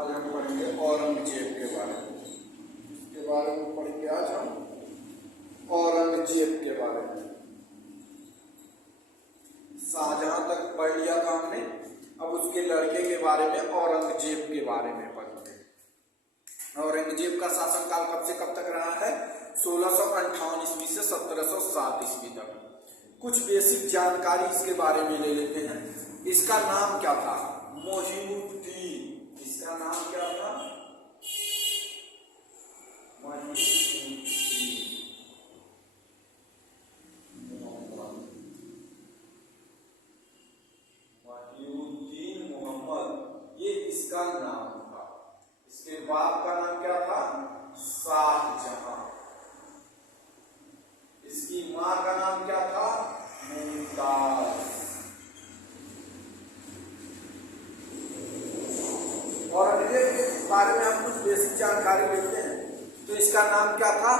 आज हम पढ़ेंगे औरंगजेब के बारे में। इसके बारे में पढ़ेंगे आज हम औरंगजेब के बारे में। शाहजहां तक पढ़ लिया था हमने, अब उसके लड़के के बारे में औरंगजेब के बारे में पढ़ेंगे। औरंगजेब का शासनकाल कब से कब तक रहा है? 1658 ईस्वी से 1707 ईस्वी तक। कुछ बेसिक जानकारी इसके बारे में ले लेते हैं। इसका नाम क्या था? मोहिउद्दीन। इसका नाम क्या था? मोहिउद्दीन मोहम्मद, ये इसका नाम था। इसके बाप का नाम क्या था? शाहजहां। इसकी मां का नाम क्या था? मुमताज। औरंगजेब के बारे में हम कुछ बेसिक जानकारी लेते हैं। तो इसका नाम क्या था?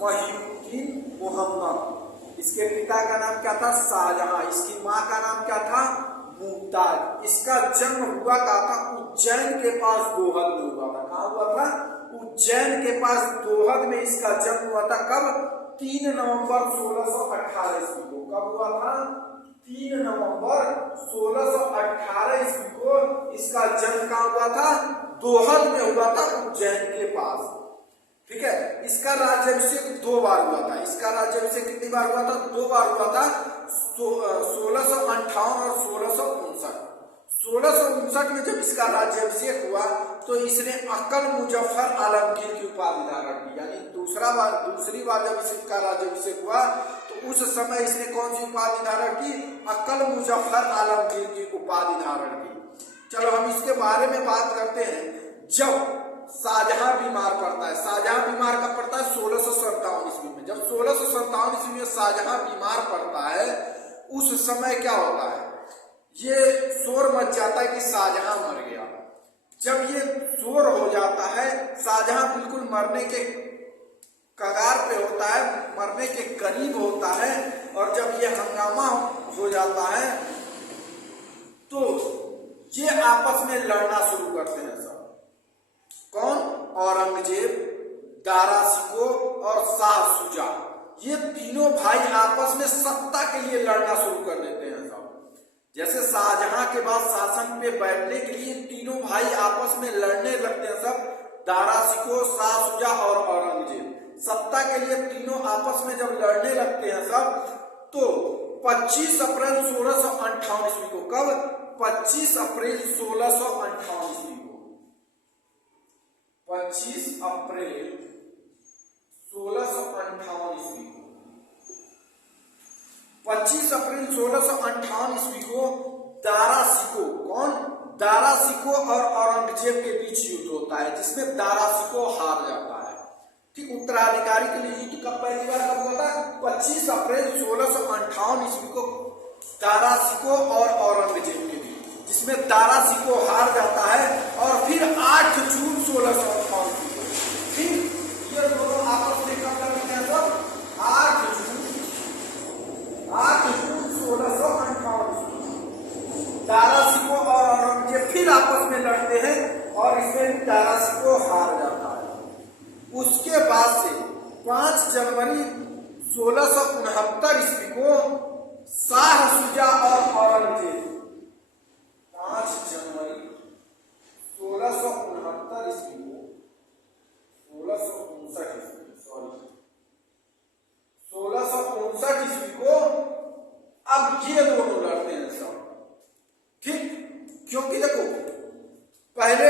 मोहिउद्दीन मोहम्मद। इसके पिता का नाम क्या था? शाहजहां। इसकी मां का नाम क्या था? मुमताज। इसका जन्म हुआ कहाँ था? उज्जैन के पास दोहद में हुआ था। कहाँ हुआ था? उज्जैन के पास दोहद में इसका जन्म हुआ था। कब? 3 नवंबर 1618 ईस्वी को। कब हुआ था? 3 नवंबर 1618 ईस्वी को इसका जन्म कहाँ हुआ था? दोहद में हुआ था, उज्जैन के पास। ठीक है। इसका राज्याभिषेक 2 बार हुआ था। इसका राज्याभिषेक कितनी बार हुआ था? 2 बार हुआ था, 1658 और 1659। 1659 में जब इसका राज्याभिषेक हुआ तो इसने अकल मुजफ्फर आलमगीर की उपाधि धारण की। यानी दूसरी बार जब इसका राज्याभिषेक हुआ तो उस समय इसने कौन सी उपाधि धारण की? अकल मुजफ्फर आलमगीर की उपाधि धारण की। चलो हम इसके बारे में बात करते हैं। जब शाहजहां बीमार पड़ता है, शाहजहां बीमार कब पड़ता है? 1657 ईस्वी में। जब 1657 ईस्वी में शाहजहां बीमार पड़ता है, उस समय क्या होता है? ये शोर मच जाता है कि शाहजहां मर गया। जब ये शोर हो जाता है, शाहजहां बिल्कुल मरने के कगार पे होता है, मरने के करीब होता है, और जब ये हंगामा हो जाता है तो ये आपस में लड़ना शुरू करते हैं सब। कौन? औरंगजेब, दारा शिकोह और शाह शुजा। ये तीनों भाई आपस में सत्ता के लिए लड़ना शुरू कर देते हैं सब। जैसे शाहजहां के बाद शासन पे बैठने के लिए तीनों भाई आपस में लड़ने लगते हैं सब। दारा शिकोह, शाह शुजा और औरंगजेब सत्ता के लिए तीनों आपस में जब लड़ने लगते हैं सब, तो 25 अप्रैल 1658 ईस्वी को। कब? 25 अप्रैल 1658 ईस्वी को। 25 अप्रैल 1658 ईस्वी को। 25 अप्रैल 1658 ईस्वी को दारा शिकोह, कौन? दारा शिकोह और औरंगजेब के बीच युद्ध होता है, जिसमें दारा शिकोह हार जाता है। ठीक। उत्तराधिकारी के लिए युद्ध कब पहली बार कब हुआ था? 25 अप्रैल 1658 ईस्वी को दारा शिकोह और औरंगजेब के बीच, जिसमें दारा शिकोह हार जाता है। और फिर 8 जून 1658 ईस्वी को फिर ये दोनों आपस में कब लड़ते हैं सब? 8 जून 1658 ईस्वी। दारा शिकोह और औरंगजेब फिर आपस में लड़ते हैं और इसमें दारा शिकोह हार जाता है। उसके बाद से 5 जनवरी 1669 ईस्वी को शाह शुजा और औरंगजेब, 5 जनवरी 1669 ईस्वी को, 1659 ईस्वी को अब ये दोनों लड़ते हैं सब। ठीक। क्योंकि देखो पहले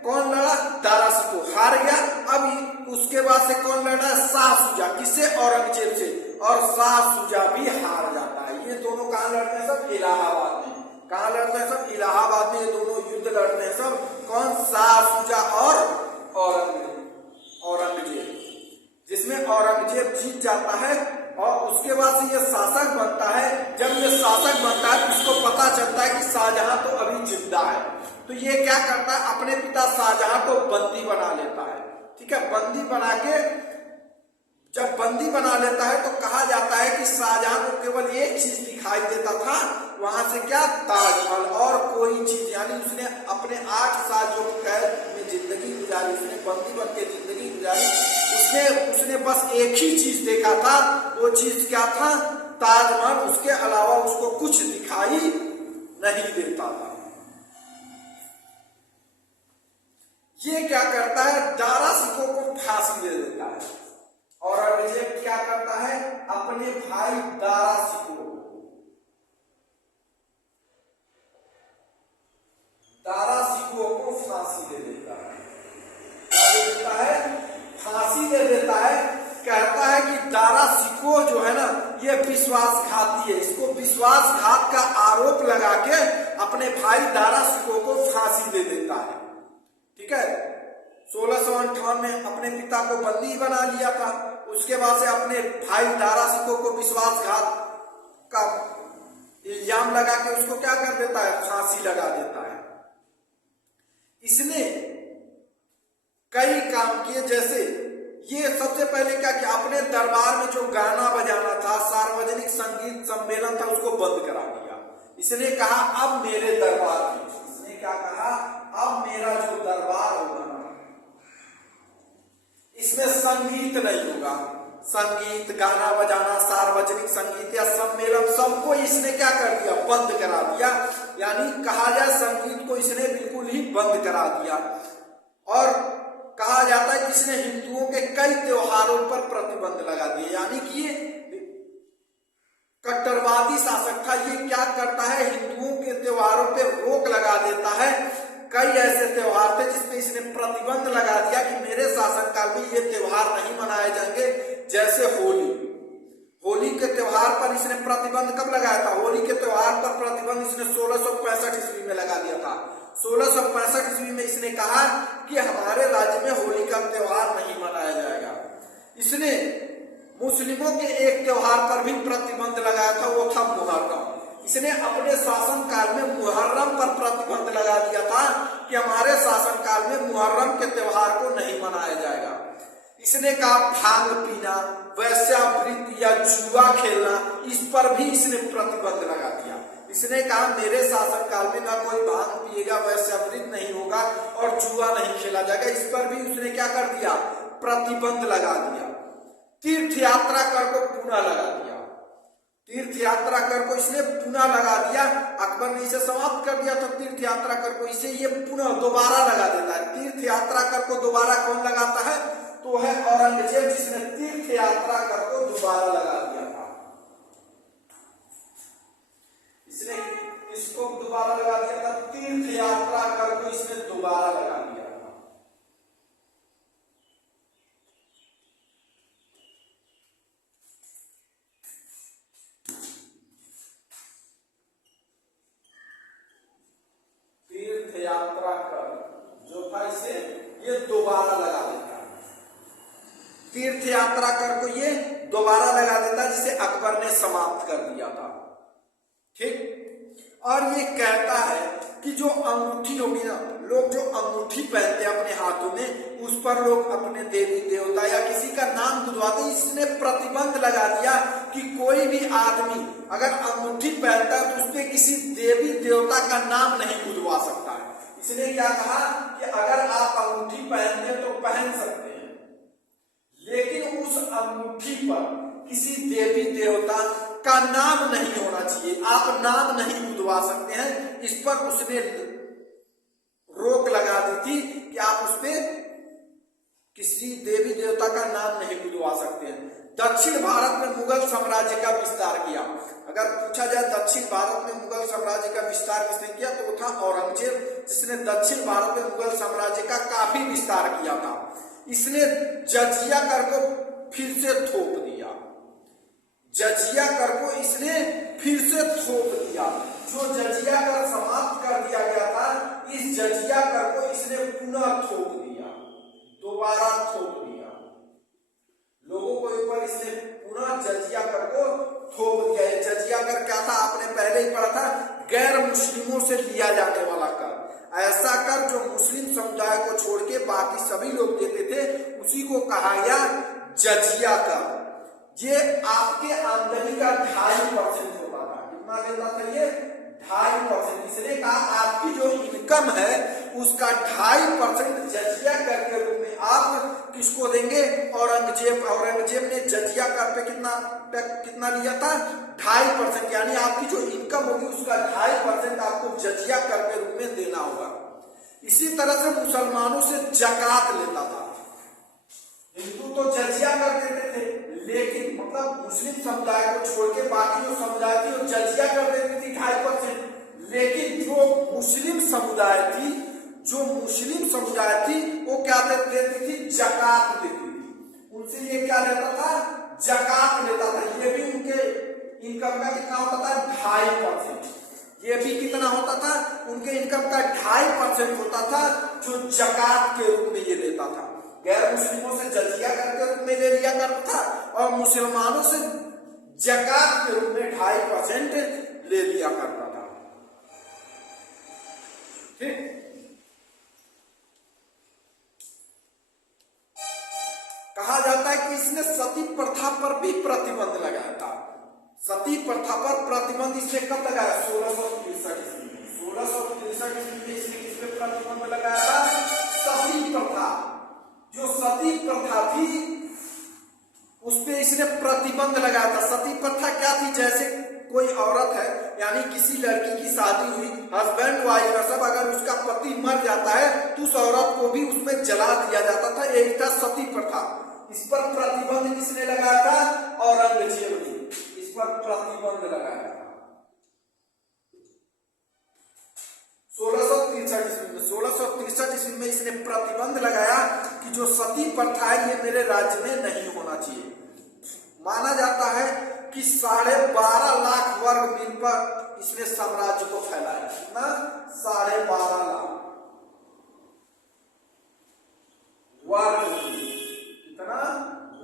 कौन लड़ा? दारा शिकोह हार गया। अब उसके बाद से कौन लड़ा? शाह शुजा। किससे? औरंगजेब से। और शाह शुजा भी हार जाता है। ये दोनों कहां लड़ते हैं सब? इलाहाबाद में। कहां लड़ते हैं सब? इलाहाबाद में ये दोनों युद्ध लड़ते हैं सब। कौन? शाह शुजा और औरंगजेब, जिसमें औरंगजेब जीत जाता है। और उसके बाद से ये शासक बनता है। जब ये शासक बनता है तो इसको पता चलता है कि शाहजहां तो अभी जिंदा है। तो ये क्या करता है? अपने पिता शाहजहां को बंदी बना लेता है। ठीक है। बंदी बना के जब बंदी बना लेता है तो कहा जाता है कि शाहजहां को केवल एक चीज दिखाई देता था, वहां से क्या? ताजमहल, और कोई चीज। यानी उसने अपने 8 साल जो कैद में बस एक ही चीज देखा था, वो चीज क्या था? ताजमहल। उसके अलावा उसको कुछ दिखाई नहीं देता था। ये क्या करता है? दारा सिकों को फांसी दे देता है। औरंगजेब क्या करता है? अपने भाई दारा सिकों को फांसी दे देता है। क्या दे देता है? फांसी दे देता है। कहता है कि दारा सिकों जो है ना, ये विश्वासघाती है। इसको विश्वासघात का आरोप लगा के अपने भाई दारा सिकों को फांसी दे देता है। ठीक है। 1658 में अपने पिता को बंदी बना लिया था। उसके बाद से अपने भाई दारा सिकों को विश्वासघात का इल्जाम लगा के उसको क्या कर देता है? फांसी लगा देता है। इसने कई काम किए, जैसे ये सबसे पहले क्या किया? अपने दरबार में जो गाना बजाना था, सार्वजनिक संगीत सम्मेलन था, उसको बंद करा दिया। इसने कहा अब मेरे दरबार में, इसने क्या कहा? अब मेरा जो दरबार होगा ना, इसमें संगीत नहीं होगा। संगीत, गाना बजाना, सार्वजनिक संगीत या सम्मेलन, सबको इसने क्या कर दिया? बंद करा दिया। यानी कहा जाए संगीत को इसने बिल्कुल ही बंद करा दिया। और कहा जाता है कि इसने हिंदुओं के कई त्योहारों पर प्रतिबंध लगा दिए। यानी कि ये कट्टरवादी शासक था। ये क्या करता है? हिंदुओं के त्योहारों पर रोक लगा देता है। कई ऐसे त्योहार थे जिसमें इसने प्रतिबंध लगा दिया कि मेरे शासनकाल में ये त्योहार नहीं मनाए जाएंगे। जैसे होली के त्योहार पर इसने प्रतिबंध कब लगाया था? होली के त्योहार पर प्रतिबंध इसने 1665 ईस्वी में लगा दिया था। 1665 ईस्वी में इसने कहा कि हमारे राज्य में होली का त्योहार नहीं मनाया जाएगा। इसने मुस्लिमों के एक त्योहार पर भी प्रतिबंध लगाया था, वो था मुहर्रम। इसने अपने शासनकाल में मुहर्रम पर प्रतिबंध लगा दिया था कि हमारे शासनकाल में मुहर्रम के त्योहार को नहीं मनाया जाएगा। इसने कहा भांग पीना, वेश्यावृत्ति या जुआ खेलना, इस पर भी इसने प्रतिबंध लगा दिया। इसने कहा मेरे शासनकाल में ना कोई भांग पिएगा, वेश्यावृत्ति नहीं होगा और जुआ नहीं खेला जाएगा। इस पर भी उसने क्या कर दिया? प्रतिबंध लगा दिया। तीर्थ यात्रा कर को पुनः लगा दिया। तीर्थ यात्रा कर को इसने पुनः लगा दिया। अकबर ने इसे समाप्त कर दिया था तीर्थ यात्रा कर को, इसे ये पुनः दोबारा लगा देता है। तीर्थ यात्रा कर को दोबारा कौन लगाता है? तो है औरंगजेब, जिसने तीर्थ यात्रा कर को दोबारा लगा दिया था। इसने इसको दोबारा लगा दिया था, तीर्थ यात्रा कर को इसने दोबारा लगा दिया था। तीर्थ यात्रा कर जो था इसे ये दोबारा लगा देता है। तीर्थ यात्रा कर को ये दोबारा लगा देता है, जिसे अकबर ने समाप्त कर दिया था। ठीक। और ये कहता है कि जो अंगूठी होगी ना, लोग जो अंगूठी पहनते हैं अपने हाथों में, उस पर लोग अपने देवी देवता या किसी का नाम गुदवाते। इसने प्रतिबंध लगा दिया कि कोई भी आदमी अगर अंगूठी पहनता है तो उस पर किसी देवी देवता का नाम नहीं गुदवा सकता है। इसने क्या कहा कि अगर आप अंगूठी पहनते हैं तो पहन सकते हैं, लेकिन उस अंगूठी पर किसी देवी देवता का नाम नहीं होना चाहिए। आप नाम नहीं गुदवा सकते हैं। इस पर उसने रोक लगा दी थी कि आप उस पे किसी देवी देवता का नाम नहीं गुदवा सकते हैं। दक्षिण भारत में मुगल साम्राज्य का विस्तार किया। अगर पूछा जाए दक्षिण भारत में मुगल साम्राज्य का विस्तार किसने किया, तो वो था औरंगजेब, जिसने दक्षिण भारत में मुगल साम्राज्य का काफी विस्तार किया था। इसने जजिया कर को फिर से थोप दिया। जजिया कर को इसने फिर से थोप दिया। जो जजिया कर समाप्त कर दिया गया था, इस जजिया कर को इसने पुनः थोप दिया, दोबारा थोप दिया। लोगों के ऊपर इसने पुनः जजिया कर को थोप दिया। ये जजिया कर क्या था? आपने पहले ही पढ़ा था, गैर मुस्लिमों से लिया जाने वाला कर। ऐसा कर जो मुस्लिम समुदाय को छोड़ के बाकी सभी लोग देते थे, उसी को कहा गया जजिया कर। ये आपके आमदनी का 2.5% होता था। कितना देता था ये? 2.5%। इसने कहा आपकी जो इनकम है उसका 2.5% जजिया कर के रूप में आप किसको देंगे? औरंगजेब। औरंगजेब ने जजिया कर पे कितना लिया था? 2.5%, यानी आपकी जो इनकम होगी उसका 2.5% आपको जजिया कर के रूप में देना होगा। इसी तरह से मुसलमानों से जकात लेता था। हिंदू तो जजिया कर देते थे, लेकिन मतलब मुस्लिम समुदाय को छोड़ के बाकी जो समुदाय थी वो जजिया कर देती थी 2.5%। लेकिन जो मुस्लिम समुदाय थी वो क्या देती थी? जकात देती थी। उनसे ये क्या लेता था? जकात लेता था। ये भी उनके इनकम का कितना होता था? 2.5%। ये भी कितना होता था? उनके इनकम का 2.5% होता था, जो जकात के रूप में ये लेता था। गैर मुस्लिमों से जजिया करके रूप में ले लिया करता था और मुसलमानों से जकात के रूप में 2.5% ले लिया करता था। ठीक। कहा जाता है कि इसने सती प्रथा पर भी प्रतिबंध लगाया था। सती प्रथा पर प्रतिबंध इसने कब लगाया? 1663 ईस्वी में। 1663 ईस्वी में इसने किस पे प्रतिबंध लगाया था? सती प्रथा। जो सती प्रथा थी उस पे इसने प्रतिबंध लगाया था। सती प्रथा क्या थी? जैसे कोई औरत है, यानी किसी लड़की की शादी हुई, हस्बैंड वाइफ का सब, अगर उसका पति मर जाता है तो उस औरत को भी उसमें जला दिया जाता था। एक था सती प्रथा। इस पर प्रतिबंध किसने लगाया था? औरंगजेब ने इस पर प्रतिबंध लगाया था 1663 ईस्वी में इसने प्रतिबंध लगाया कि जो सती प्रथा है ये मेरे राज्य में नहीं होना चाहिए। माना जाता है कि 12.5 लाख वर्ग मील पर इसने साम्राज्य को फैलाया। कितना? 12.5 लाख वर्ग मील। कितना?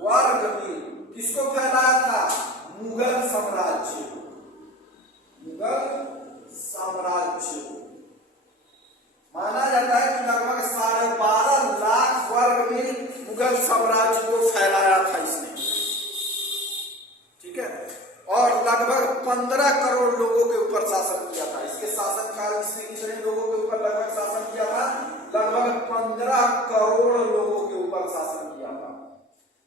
वर्ग मील। किसको फैलाया था? मुगल साम्राज्य। मुगल साम्राज्य माना जाता है कि लगभग 12.5 लाख वर्ग मील मुगल साम्राज्य को फैलाया था इसने। ठीक है। और लगभग 15 करोड़ लोगों के ऊपर शासन किया था। इसके शासनकाल इसने कितने लोगों के ऊपर लगभग शासन किया था? लगभग 15 करोड़ लोगों के ऊपर शासन किया था।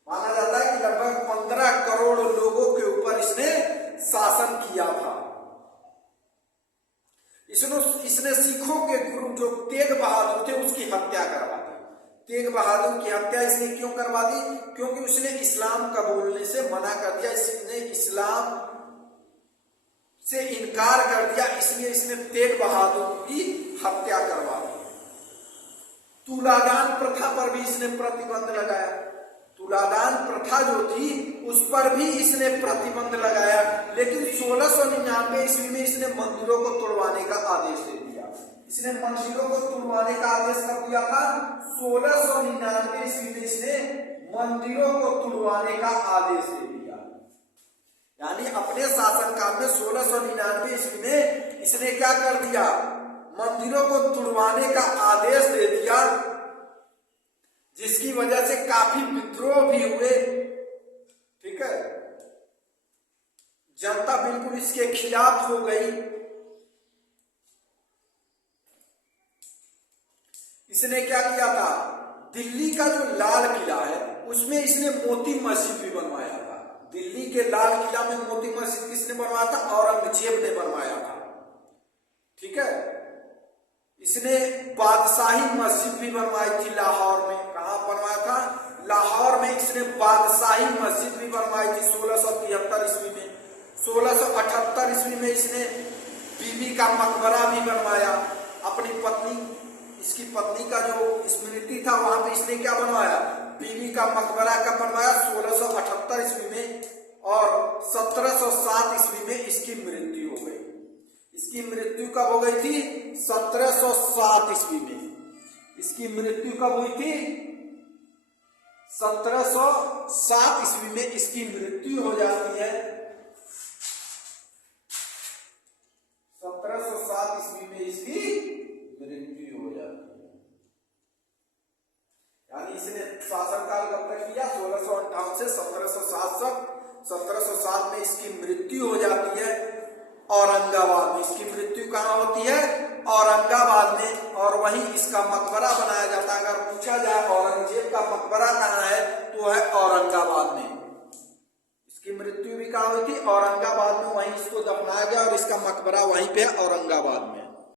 माना जाता है कि लगभग 15 करोड़ लोगों के ऊपर इसने शासन किया था। इसने सिखों के गुरु जो तेग बहादुर थे उसकी हत्या करवा दी। तेग बहादुर की हत्या इसने क्यों करवा दी? क्योंकि उसने इस्लाम कबूलने से मना कर दिया। इसने इस्लाम से इनकार कर दिया, इसलिए इसने तेग बहादुर की हत्या करवा दी। तुलादान प्रथा पर भी इसने प्रतिबंध लगाया। तुलादान प्रथा जो थी उस पर भी इसने प्रतिबंध लगाया। लेकिन 1699 ईस्वी में इसने मंदिरों को तोड़वाने का आदेश दे दिया। इसने मंदिरों को तोड़वाने का आदेश कब दिया था? 1699 ईस्वी में इसने मंदिरों को तोड़वाने का आदेश दे दिया। यानी अपने शासनकाल में 1699 ईस्वी में इसने क्या कर दिया? मंदिरों को तोड़वाने का आदेश दे दिया, जिसकी वजह से काफी विद्रोह भी हुए। ठीक है। जनता बिल्कुल इसके खिलाफ हो गई। इसने क्या किया था? दिल्ली का जो लाल किला है उसमें इसने मोती मस्जिद भी बनवाया था। दिल्ली के लाल किला में मोती मस्जिद किसने बनवाया था? औरंगजेब ने बनवाया था। ठीक है। इसने बादशाही मस्जिद भी बनवाई थी लाहौर में। कहाँ बनवाया था? लाहौर में इसने बादशाही मस्जिद भी बनवाई थी 1673 ईस्वी में। 1678 ईस्वी में इसने बीबी का मकबरा भी बनवाया। अपनी पत्नी, इसकी पत्नी का जो स्मृति था वहां पे इसने क्या बनवाया? बीबी का मकबरा का बनवाया 1678 ईस्वी में। और 1707 ईस्वी में इसकी मृत्यु हो गई। इसकी मृत्यु कब हो गई थी? 1707 ईस्वी में। इसकी मृत्यु कब हुई थी? 1707 ईस्वी में इसकी मृत्यु हो जाती है। 1707 ईस्वी में इसकी मृत्यु हो जाती है। यानी इसने शासनकाल कब तक किया? 1658 से 1707 तक। 1707 में इसकी मृत्यु हो जाती है औरंगाबाद में। इसकी मृत्यु कहाँ होती है? औरंगाबाद में। और वहीं इसका मकबरा बनाया जाता है। अगर पूछा जाए औरंगजेब का इसका मकबरा कहाँ है, तो है औरंगाबाद में। इसकी मृत्यु भी कहाँ हुई थी, औरंगाबाद में, वहीं इसको दफनाया गया और इसका मकबरा वहीं पे है औरंगाबाद में।